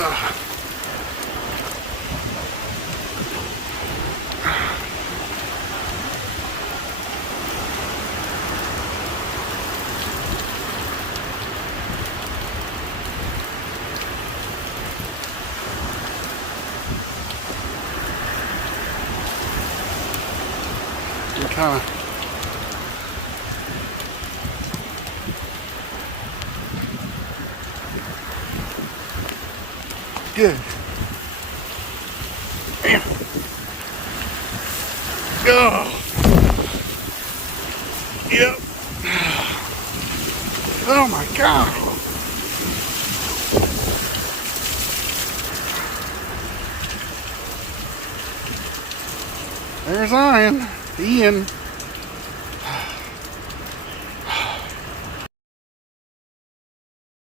Ugh. Kind of good. Oh. Yep. Oh my God. There's Ian.